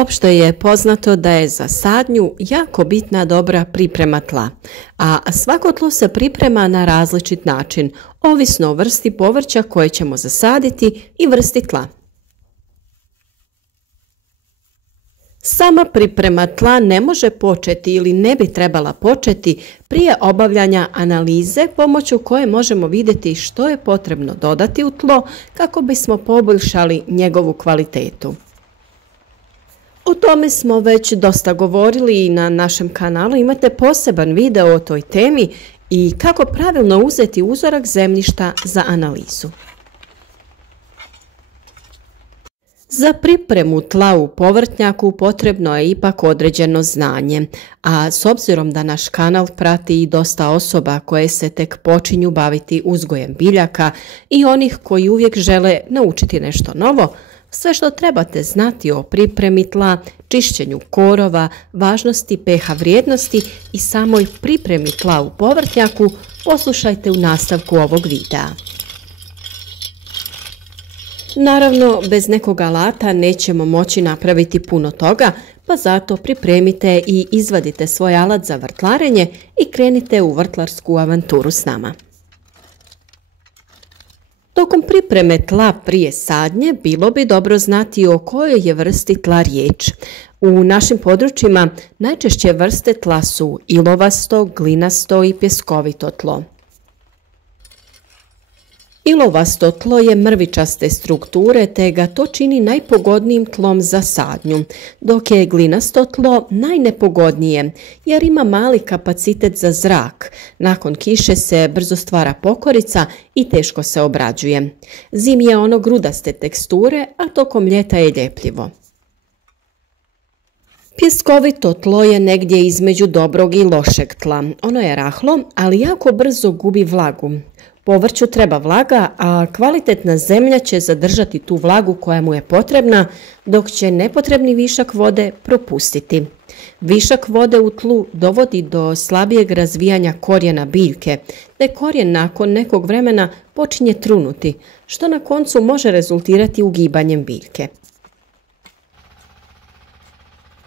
Opšte je poznato da je za sadnju jako bitna dobra priprema tla, a svako tlo se priprema na različit način, ovisno o vrsti povrća koje ćemo zasaditi i vrsti tla. Sama priprema tla ne može početi ili ne bi trebala početi prije obavljanja analize pomoću koje možemo vidjeti što je potrebno dodati u tlo kako bismo poboljšali njegovu kvalitetu. O tome smo već dosta govorili i na našem kanalu imate poseban video o toj temi i kako pravilno uzeti uzorak zemljišta za analizu. Za pripremu tla u povrtnjaku potrebno je ipak određeno znanje, a s obzirom da naš kanal prati i dosta osoba koje se tek počinju baviti uzgojem biljaka i onih koji uvijek žele naučiti nešto novo, sve što trebate znati o pripremi tla, čišćenju korova, važnosti pH vrijednosti i samoj pripremi tla u povrtnjaku poslušajte u nastavku ovog videa. Naravno, bez nekog alata nećemo moći napraviti puno toga, pa zato pripremite i izvadite svoj alat za vrtlarenje i krenite u vrtlarsku avanturu s nama. Tokom pripreme tla prije sadnje bilo bi dobro znati o kojoj je vrsti tla riječ. U našim područjima najčešće vrste tla su ilovasto, glinasto i pjeskovito tlo. Ilovasto tlo je mrvičaste strukture te ga to čini najpogodnijim tlom za sadnju, dok je glinasto tlo najnepogodnije jer ima mali kapacitet za zrak. Nakon kiše se brzo stvara pokorica i teško se obrađuje. Zimi je ono grudaste teksture, a tokom ljeta je ljepljivo. Pjeskovito tlo je negdje između dobrog i lošeg tla. Ono je rahlo, ali jako brzo gubi vlagu. Povrću treba vlaga, a kvalitetna zemlja će zadržati tu vlagu koja mu je potrebna, dok će nepotrebni višak vode propustiti. Višak vode u tlu dovodi do slabijeg razvijanja korijena biljke, te korijen nakon nekog vremena počinje trunuti, što na koncu može rezultirati ugibanjem biljke.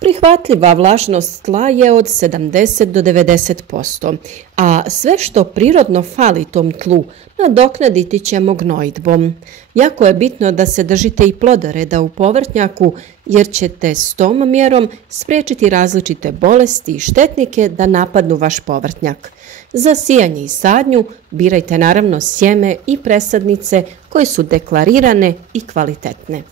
Prihvatljiva vlažnost tla je od 70 do 90%, a sve što prirodno fali tom tlu nadoknaditi ćemo gnojidbom. Jako je bitno da se držite i plodoreda u povrtnjaku jer ćete s tom mjerom spriječiti različite bolesti i štetnike da napadnu vaš povrtnjak. Za sijanje i sadnju birajte naravno sjeme i presadnice koje su deklarirane i kvalitetne.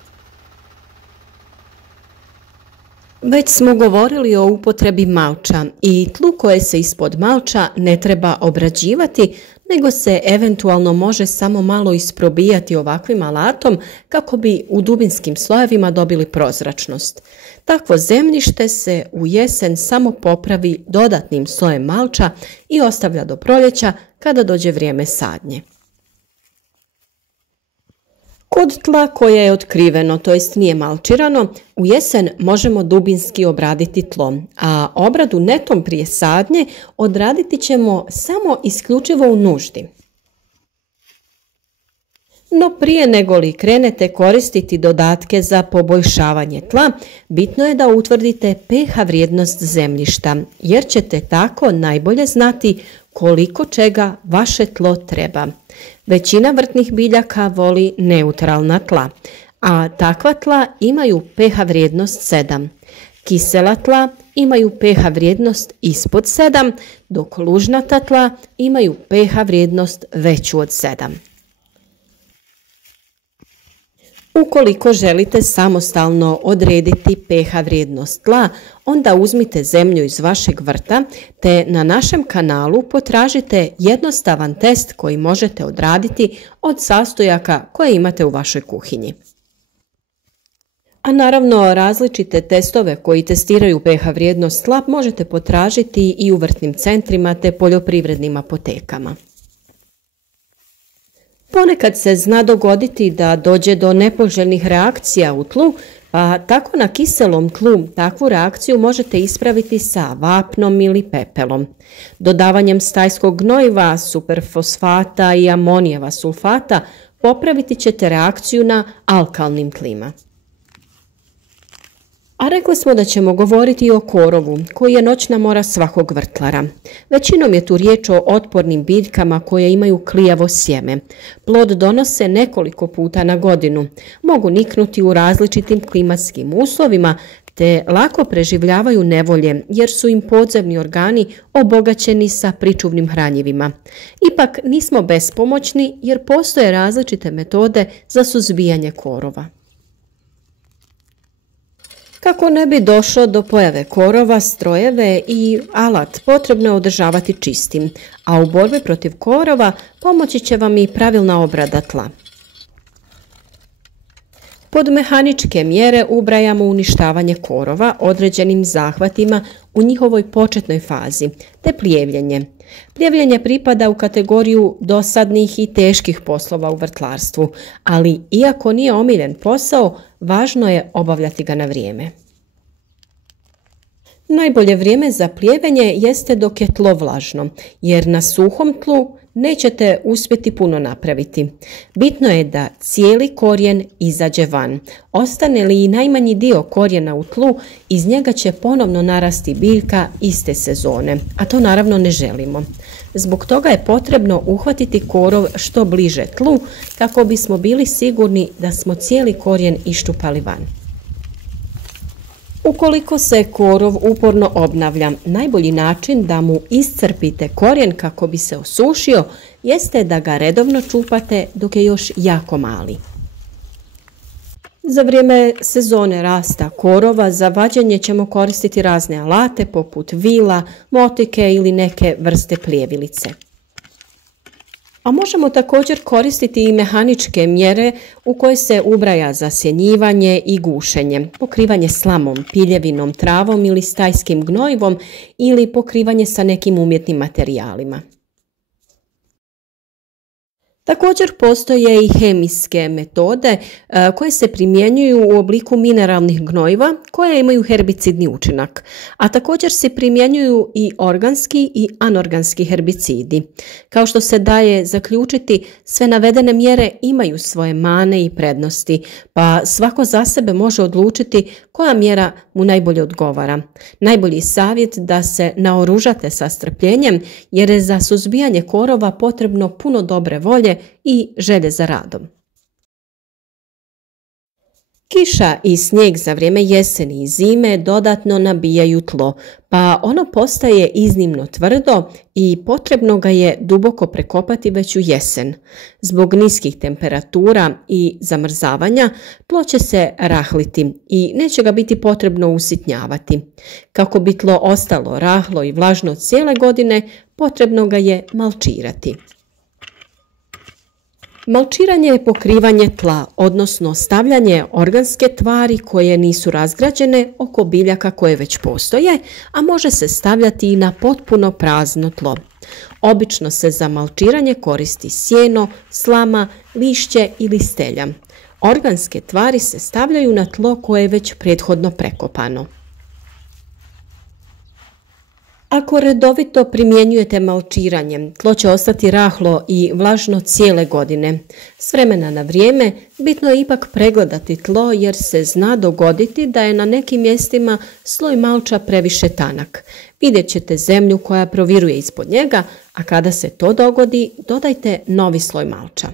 Već smo govorili o upotrebi malča i tlu koje se ispod malča ne treba obrađivati, nego se eventualno može samo malo isprobijati ovakvim alatom kako bi u dubinskim slojevima dobili prozračnost. Takvo zemljište se u jesen samo popravi dodatnim slojem malča i ostavlja do proljeća kada dođe vrijeme sadnje. Kod tla koje je otkriveno, to jest nije malčirano, u jesen možemo dubinski obraditi tlo, a obradu netom prije sadnje odraditi ćemo samo isključivo u nuždi. No prije nego li krenete koristiti dodatke za poboljšavanje tla, bitno je da utvrdite pH vrijednost zemljišta, jer ćete tako najbolje znati koliko čega vaše tlo treba. Većina vrtnih biljaka voli neutralna tla, a takva tla imaju pH vrijednost 7. Kisela tla imaju pH vrijednost ispod 7, dok lužnata tla imaju pH vrijednost veću od 7. Ukoliko želite samostalno odrediti pH vrijednost tla, onda uzmite zemlju iz vašeg vrta te na našem kanalu potražite jednostavan test koji možete odraditi od sastojaka koje imate u vašoj kuhinji. A naravno različite testove koji testiraju pH vrijednost tla možete potražiti i u vrtnim centrima te poljoprivrednim apotekama. Ponekad se zna dogoditi da dođe do nepoželjnih reakcija u tlu, pa tako na kiselom tlu takvu reakciju možete ispraviti sa vapnom ili pepelom. Dodavanjem stajskog gnojiva, superfosfata i amonijeva sulfata popraviti ćete reakciju na alkalnim tlima. A rekli smo da ćemo govoriti i o korovu, koji je noćna mora svakog vrtlara. Većinom je tu riječ o otpornim biljkama koje imaju klijavo sjeme. Plod donose nekoliko puta na godinu. Mogu niknuti u različitim klimatskim uslovima, te lako preživljavaju nevolje jer su im podzemni organi obogaćeni sa pričuvnim hranjivima. Ipak nismo bespomoćni jer postoje različite metode za suzbijanje korova. Kako ne bi došlo do pojave korova, strojeve i alat potrebno je održavati čistim, a u borbi protiv korova pomoći će vam i pravilna obrada tla. Pod mehaničke mjere ubrajamo uništavanje korova određenim zahvatima u njihovoj početnoj fazi, te plijevljenje. Plijevljenje pripada u kategoriju dosadnih i teških poslova u vrtlarstvu, ali iako nije omiljen posao, važno je obavljati ga na vrijeme. Najbolje vrijeme za plijevenje jeste dok je tlo vlažno, jer na suhom tlu nećete uspjeti puno napraviti. Bitno je da cijeli korijen izađe van. Ostane li i najmanji dio korijena u tlu, iz njega će ponovno narasti biljka iste sezone, a to naravno ne želimo. Zbog toga je potrebno uhvatiti korov što bliže tlu kako bismo bili sigurni da smo cijeli korijen iščupali van. Ukoliko se korov uporno obnavlja, najbolji način da mu iscrpite korijen kako bi se osušio jeste da ga redovno čupate dok je još jako mali. Za vrijeme sezone rasta korova za vađenje ćemo koristiti razne alate poput vila, motike ili neke vrste plijevilice. A možemo također koristiti i mehaničke mjere u koje se ubraja zasjenjivanje i gušenje, pokrivanje slamom, piljevinom, travom ili stajskim gnojivom ili pokrivanje sa nekim umjetnim materijalima. Također postoje i hemijske metode koje se primjenjuju u obliku mineralnih gnojiva koje imaju herbicidni učinak, a također se primjenjuju i organski i anorganski herbicidi. Kao što se daje zaključiti, sve navedene mjere imaju svoje mane i prednosti, pa svako za sebe može odlučiti koja mjera mu najbolje odgovara. Najbolji savjet da se naoružate sa strpljenjem jer je za suzbijanje korova potrebno puno dobre volje i želje za radom. Kiša i snijeg za vrijeme jeseni i zime dodatno nabijaju tlo, pa ono postaje iznimno tvrdo i potrebno ga je duboko prekopati već u jesen. Zbog niskih temperatura i zamrzavanja tlo će se rahliti i neće ga biti potrebno usitnjavati. Kako bi tlo ostalo rahlo i vlažno cijele godine, potrebno ga je malčirati. Malčiranje je pokrivanje tla, odnosno stavljanje organske tvari koje nisu razgrađene oko biljaka koje već postoje, a može se stavljati i na potpuno prazno tlo. Obično se za malčiranje koristi sjeno, slama, lišće ili stelja. Organske tvari se stavljaju na tlo koje je već prethodno prekopano. Ako redovito primjenjujete malčiranje, tlo će ostati rahlo i vlažno cijele godine. S vremena na vrijeme bitno je ipak pregledati tlo jer se zna dogoditi da je na nekim mjestima sloj malča previše tanak. Vidjet ćete zemlju koja proviruje ispod njega, a kada se to dogodi, dodajte novi sloj malča.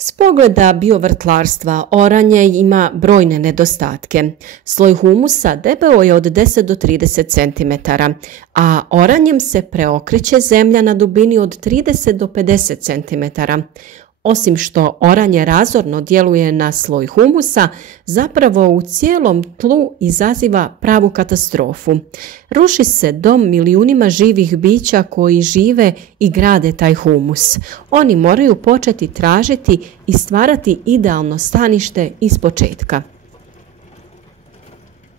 S pogleda biovrtlarstva oranje ima brojne nedostatke. Sloj humusa debeo je od 10 do 30 cm, a oranjem se preokreće zemlja na dubini od 30 do 50 cm. Osim što oranje razorno djeluje na sloj humusa, zapravo u cijelom tlu izaziva pravu katastrofu. Ruši se dom milijunima živih bića koji žive i grade taj humus. Oni moraju početi tražiti i stvarati idealno stanište iz početka.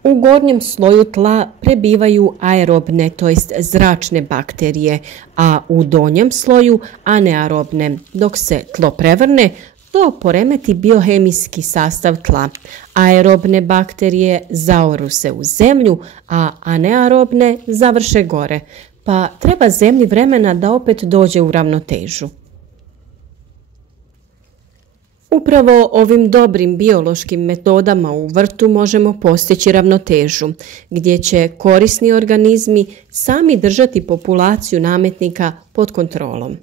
U gornjem sloju tla prebivaju aerobne, to jest zračne bakterije, a u donjem sloju anearobne. Dok se tlo prevrne, to poremeti biohemijski sastav tla. Aerobne bakterije zaoru se u zemlju, a anearobne završe gore, pa treba zemlji vremena da opet dođe u ravnotežu. Upravo ovim dobrim biološkim metodama u vrtu možemo postići ravnotežu, gdje će korisni organizmi sami držati populaciju nametnika pod kontrolom.